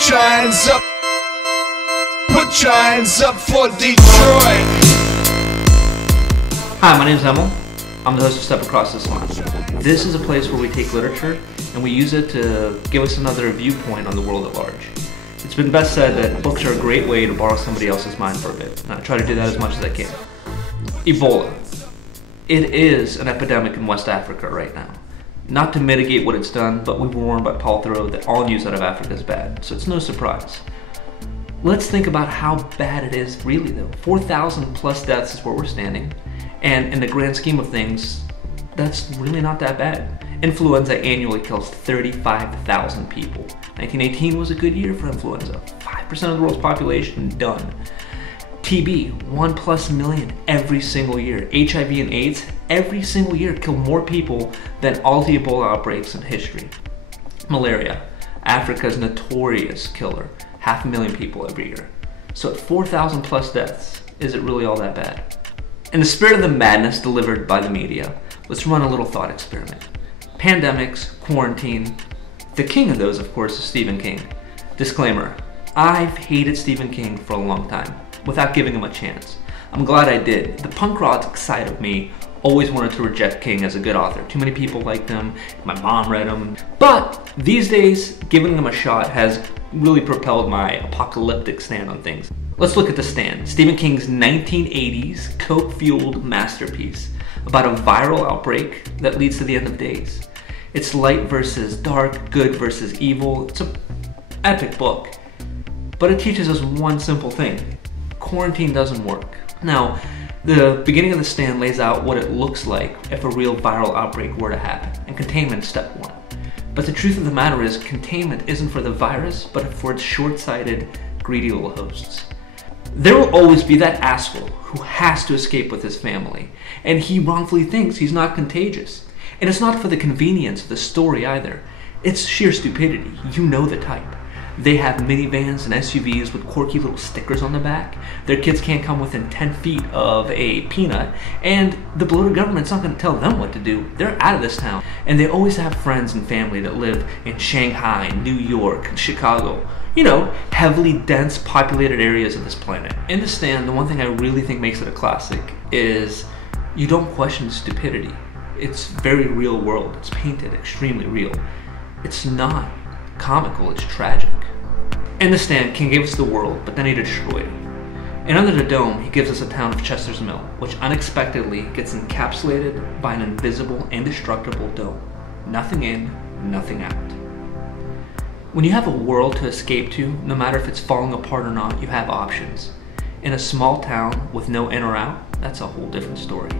Put your hands up. Put your hands up for Detroit. Hi, my name is Emil. I'm the host of Step Across This Line. This is a place where we take literature and we use it to give us another viewpoint on the world at large. It's been best said that books are a great way to borrow somebody else's mind for a bit, and I try to do that as much as I can. Ebola. It is an epidemic in West Africa right now. Not to mitigate what it's done, but we were warned by Paul Theroux that all news out of Africa is bad, so it's no surprise. Let's think about how bad it is really though. 4,000 plus deaths is where we're standing, and in the grand scheme of things, that's really not that bad. Influenza annually kills 35,000 people. 1918 was a good year for influenza. 5% of the world's population done. TB, 1+ million every single year. HIV and AIDS, every single year, kill more people than all the Ebola outbreaks in history. Malaria, Africa's notorious killer. 500,000 people every year. So at 4,000 plus deaths, is it really all that bad? In the spirit of the madness delivered by the media, let's run a little thought experiment. Pandemics, quarantine. The king of those, of course, is Stephen King. Disclaimer, I've hated Stephen King for a long time, without giving him a chance. I'm glad I did. The punk rock side of me always wanted to reject King as a good author. Too many people liked him, my mom read him. But these days, giving him a shot has really propelled my apocalyptic stand on things. Let's look at The Stand, Stephen King's 1980s coke-fueled masterpiece about a viral outbreak that leads to the end of days. It's light versus dark, good versus evil. It's an epic book, but it teaches us one simple thing. Quarantine doesn't work. Now, the beginning of The Stand lays out what it looks like if a real viral outbreak were to happen, and containment is step one. But the truth of the matter is, containment isn't for the virus, but for its short-sighted, greedy little hosts. There will always be that asshole who has to escape with his family, and he wrongfully thinks he's not contagious. And it's not for the convenience of the story either. It's sheer stupidity. You know the type. They have minivans and SUVs with quirky little stickers on the back. Their kids can't come within 10 feet of a peanut, and the bloated government's not going to tell them what to do. They're out of this town. And they always have friends and family that live in Shanghai, New York, Chicago. You know, heavily dense populated areas of this planet. In The Stand, the one thing I really think makes it a classic is you don't question stupidity. It's very real world. It's painted extremely real. It's not comical, it's tragic. In The Stand, King gave us the world, but then he destroyed it. And Under the Dome, he gives us a town of Chester's Mill, which unexpectedly gets encapsulated by an invisible, indestructible dome. Nothing in, nothing out. When you have a world to escape to, no matter if it's falling apart or not, you have options. In a small town with no in or out, that's a whole different story.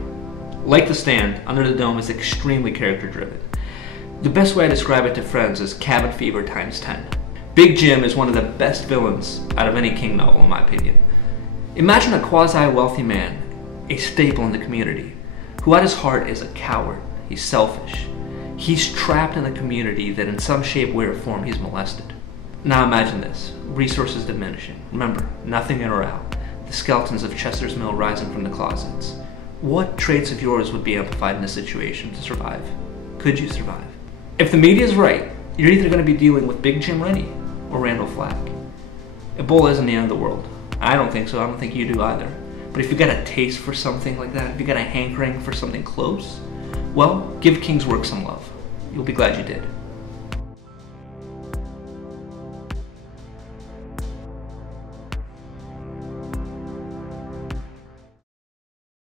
Like The Stand, Under the Dome is extremely character-driven. The best way I describe it to friends is cabin fever times 10. Big Jim is one of the best villains out of any King novel, in my opinion. Imagine a quasi-wealthy man, a staple in the community, who at his heart is a coward. He's selfish. He's trapped in a community that in some shape, way, or form he's molested. Now imagine this, resources diminishing. Remember, nothing in or out. The skeletons of Chester's Mill rising from the closets. What traits of yours would be amplified in this situation to survive? Could you survive? If the media is right, you're either going to be dealing with Big Jim Rennie or Randall Flagg. Ebola isn't the end of the world. I don't think so. I don't think you do either. But if you got a taste for something like that, if you got a hankering for something close, well, give King's work some love. You'll be glad you did.